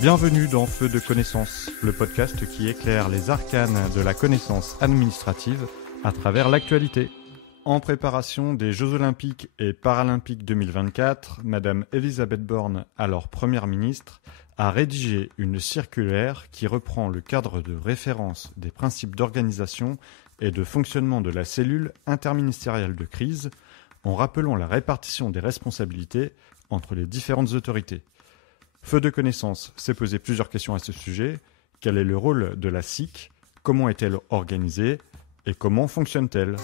Bienvenue dans Feu de connaissance, le podcast qui éclaire les arcanes de la connaissance administrative à travers l'actualité. En préparation des Jeux Olympiques et Paralympiques 2024, Madame Elisabeth Borne, alors Première ministre, a rédigé une circulaire qui reprend le cadre de référence des principes d'organisation et de fonctionnement de la cellule interministérielle de crise, en rappelant la répartition des responsabilités entre les différentes autorités. Feu de connaissance s'est posé plusieurs questions à ce sujet. Quel est le rôle de la SIC? Comment est-elle organisée? Et comment fonctionne-t-elle?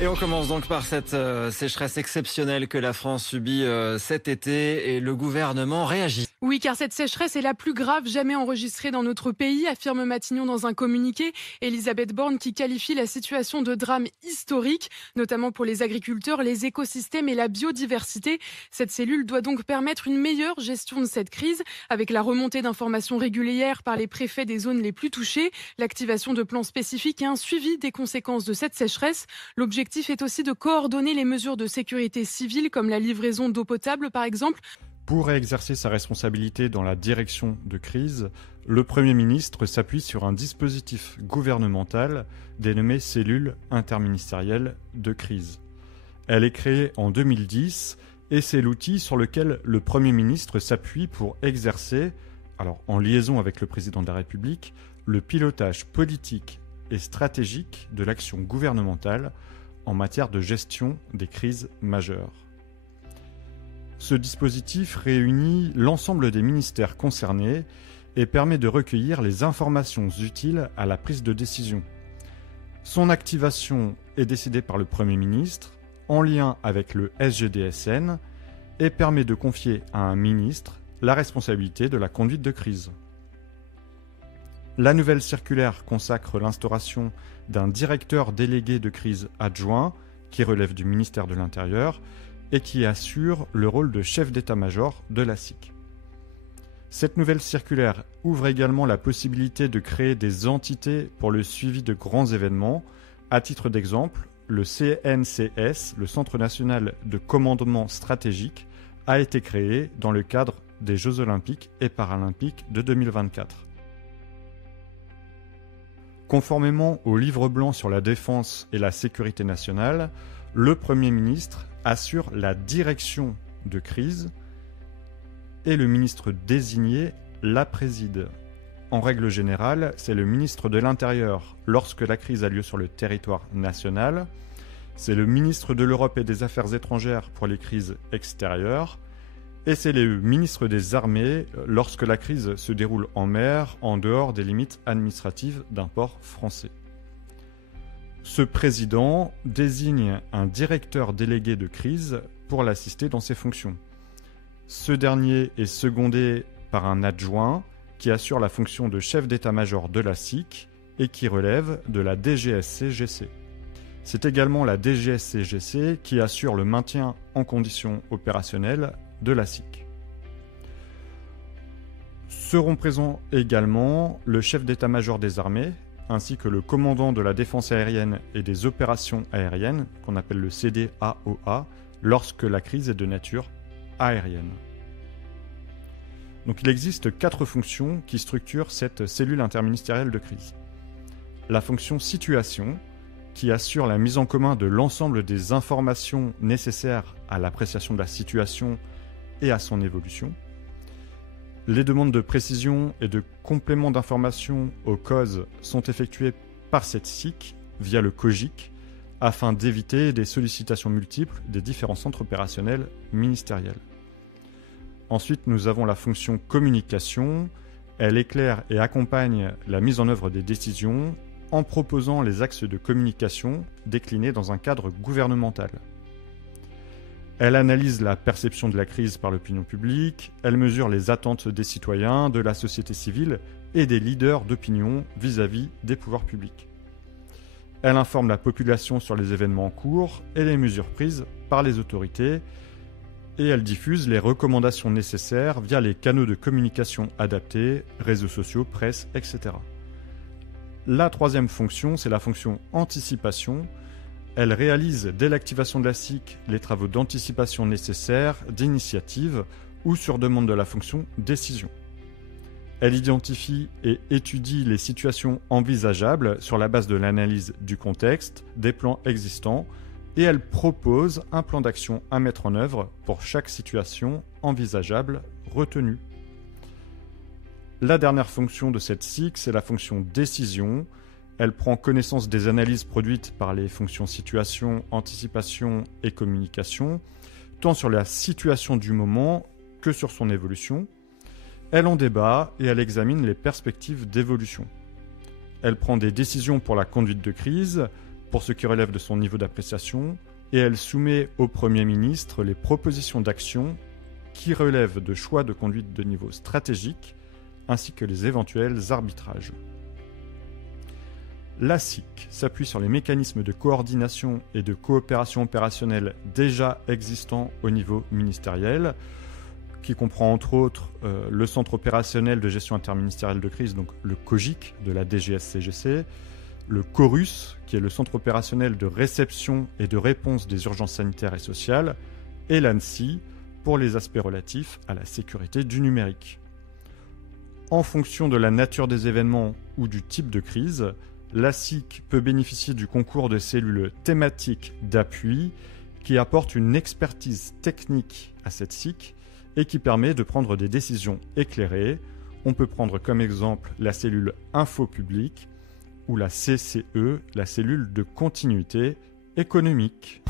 Et on commence donc par cette sécheresse exceptionnelle que la France subit cet été et le gouvernement réagit. Oui, car cette sécheresse est la plus grave jamais enregistrée dans notre pays, affirme Matignon dans un communiqué. Elisabeth Borne qui qualifie la situation de drame historique, notamment pour les agriculteurs, les écosystèmes et la biodiversité. Cette cellule doit donc permettre une meilleure gestion de cette crise, avec la remontée d'informations régulières par les préfets des zones les plus touchées, l'activation de plans spécifiques et un suivi des conséquences de cette sécheresse. L'objectif est aussi de coordonner les mesures de sécurité civile, comme la livraison d'eau potable par exemple. Pour exercer sa responsabilité dans la direction de crise, le Premier ministre s'appuie sur un dispositif gouvernemental dénommé Cellule interministérielle de crise. Elle est créée en 2010 et c'est l'outil sur lequel le Premier ministre s'appuie pour exercer, alors en liaison avec le Président de la République, le pilotage politique et stratégique de l'action gouvernementale en matière de gestion des crises majeures. Ce dispositif réunit l'ensemble des ministères concernés et permet de recueillir les informations utiles à la prise de décision. Son activation est décidée par le Premier ministre en lien avec le SGDSN et permet de confier à un ministre la responsabilité de la conduite de crise. La nouvelle circulaire consacre l'instauration d'un directeur délégué de crise adjoint qui relève du ministère de l'Intérieur et qui assure le rôle de chef d'état-major de la SIC. Cette nouvelle circulaire ouvre également la possibilité de créer des entités pour le suivi de grands événements. À titre d'exemple, le CNCS, le Centre national de commandement stratégique, a été créé dans le cadre des Jeux Olympiques et Paralympiques de 2024. Conformément au livre blanc sur la défense et la sécurité nationale, le Premier ministre assure la direction de crise et le ministre désigné la préside. En règle générale, c'est le ministre de l'Intérieur lorsque la crise a lieu sur le territoire national, c'est le ministre de l'Europe et des Affaires étrangères pour les crises extérieures, et c'est le ministre des Armées lorsque la crise se déroule en mer, en dehors des limites administratives d'un port français. Ce président désigne un directeur délégué de crise pour l'assister dans ses fonctions. Ce dernier est secondé par un adjoint qui assure la fonction de chef d'état-major de la SIC et qui relève de la DGSCGC. C'est également la DGSCGC qui assure le maintien en conditions opérationnelles de la SIC. Seront présents également le chef d'état-major des armées, ainsi que le commandant de la défense aérienne et des opérations aériennes, qu'on appelle le CDAOA, lorsque la crise est de nature aérienne. Donc il existe 4 fonctions qui structurent cette cellule interministérielle de crise. La fonction situation, qui assure la mise en commun de l'ensemble des informations nécessaires à l'appréciation de la situation et à son évolution. Les demandes de précision et de complément d'information aux causes sont effectuées par cette SIC via le COGIC afin d'éviter des sollicitations multiples des différents centres opérationnels ministériels. Ensuite, nous avons la fonction communication. Elle éclaire et accompagne la mise en œuvre des décisions en proposant les axes de communication déclinés dans un cadre gouvernemental. Elle analyse la perception de la crise par l'opinion publique, elle mesure les attentes des citoyens, de la société civile et des leaders d'opinion vis-à-vis des pouvoirs publics. Elle informe la population sur les événements en cours et les mesures prises par les autorités et elle diffuse les recommandations nécessaires via les canaux de communication adaptés, réseaux sociaux, presse, etc. La troisième fonction, c'est la fonction anticipation. Elle réalise dès l'activation de la SIC les travaux d'anticipation nécessaires, d'initiative, ou sur demande de la fonction décision. Elle identifie et étudie les situations envisageables sur la base de l'analyse du contexte, des plans existants, et elle propose un plan d'action à mettre en œuvre pour chaque situation envisageable retenue. La dernière fonction de cette SIC, c'est la fonction décision. Elle prend connaissance des analyses produites par les fonctions situation, anticipation et communication, tant sur la situation du moment que sur son évolution. Elle en débat et elle examine les perspectives d'évolution. Elle prend des décisions pour la conduite de crise, pour ce qui relève de son niveau d'appréciation, et elle soumet au Premier ministre les propositions d'action qui relèvent de choix de conduite de niveau stratégique, ainsi que les éventuels arbitrages. La SIC s'appuie sur les mécanismes de coordination et de coopération opérationnelle déjà existants au niveau ministériel, qui comprend entre autres le Centre opérationnel de gestion interministérielle de crise, donc le COGIC de la DGS-CGC, le CORUS, qui est le Centre opérationnel de réception et de réponse des urgences sanitaires et sociales, et l'ANSSI pour les aspects relatifs à la sécurité du numérique. En fonction de la nature des événements ou du type de crise, la SIC peut bénéficier du concours de cellules thématiques d'appui qui apportent une expertise technique à cette SIC et qui permet de prendre des décisions éclairées. On peut prendre comme exemple la cellule Info Public ou la CCE, la cellule de continuité économique.